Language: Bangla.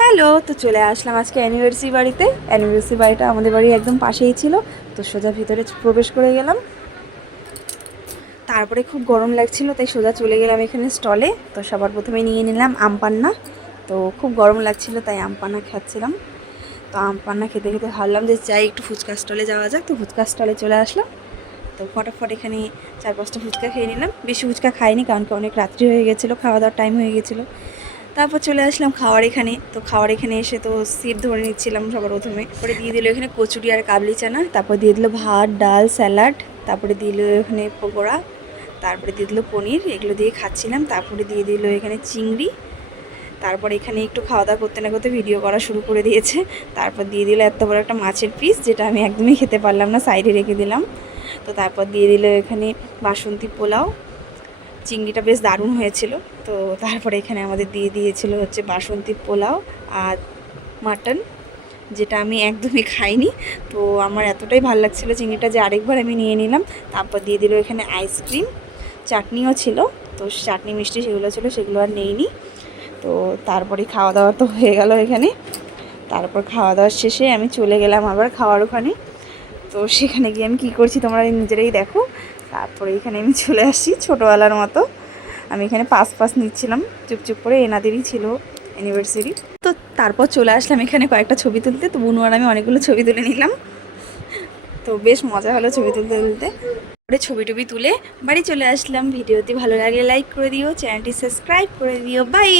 হ্যালো, তো চলে আসলাম আজকে অ্যানিভার্সারি বাড়িতে। অ্যানিভার্সারি বাড়িটা আমাদের বাড়ির একদম পাশেই ছিল, তো সোজা ভিতরে প্রবেশ করে গেলাম। তারপরে খুব গরম লাগছিল, তাই সোজা চলে গেলাম এখানে স্টলে তো সবার প্রথমে নিয়ে নিলাম আমপান্না তো খুব গরম লাগছিল, তাই আমপান্না খাচ্ছিলাম। তো আমপান্না খেতে খেতে ভাবলাম যে চাই একটু ফুচকা স্টলে যাওয়া যাক, তো ফুচকা স্টলে চলে আসলাম। তো ফটাফট এখানে চার পাঁচটা ফুচকা খেয়ে নিলাম। বেশি ফুচকা খাইনি, কারণ কি অনেক রাত্রি হয়ে গেছিল খাওয়া দাওয়ার টাইম হয়ে গেছিল। তারপর চলে আসলাম খাওয়ার এখানে। তো খাওয়ার এখানে এসে তো সিট ধরে নিচ্ছিলাম সবার প্রথমে। পরে দিয়ে দিল এখানে কচুরি আর কাবলি চানা, তারপর দিয়ে দিল ভাত, ডাল, স্যালাড, তারপরে দিল এখানে পকোড়া, তারপরে দিয়ে দিল পনির, এগুলো দিয়ে খাচ্ছিলাম। তারপরে দিয়ে দিল এখানে চিংড়ি, তারপর এখানে একটু খাওয়া দাওয়া করতে না করতে ভিডিও করা শুরু করে দিয়েছে। তারপর দিয়ে দিল এত বড় একটা মাছের পিস যেটা আমি একদমই খেতে পারলাম না সাইডে রেখে দিলাম। তো তারপর দিয়ে দিল এখানে বাসন্তী পোলাও চিংড়িটা বেশ দারুণ হয়েছিল। তো তারপরে এখানে আমাদের দিয়ে দিয়েছিল হচ্ছে বাসন্তী পোলাও আর মাটন, যেটা আমি একদমই খাইনি। তো আমার এতটাই ভালো লাগছিল চিংড়িটা যে আরেকবার আমি নিয়ে নিলাম। তারপর দিয়ে দিল এখানে আইসক্রিম চাটনিও ছিল। তো চাটনি মিষ্টি সেগুলো ছিল সেগুলো আর নেইনি। তো তারপরে খাওয়া দাওয়া তো হয়ে গেল এখানে। তারপর খাওয়া দাওয়ার শেষে আমি চলে গেলাম আবার খাওয়ার ওখানে। তো সেখানে গিয়ে আমি কী করছি, তোমরা নিজেরাই দেখো। তারপরে এখানে আমি চলে আসি ছোটোবেলার মতো। আমি এখানে পাস পাস নিচ্ছিলাম, চুপচুপ করে এনাদেরই ছিল অ্যানিভার্সারি তো তারপর চলে আসলাম এখানে কয়েকটা ছবি তুলতে। তো বুনু আর আমি অনেকগুলো ছবি তুলে নিলাম। তো বেশ মজা হলো ছবি তুলতে তুলতে। পরে ছবি টবি তুলে বাড়ি চলে আসলাম। ভিডিওটি ভালো লাগলে লাইক করে দিও চ্যানেলটি সাবস্ক্রাইব করে দিও। বাই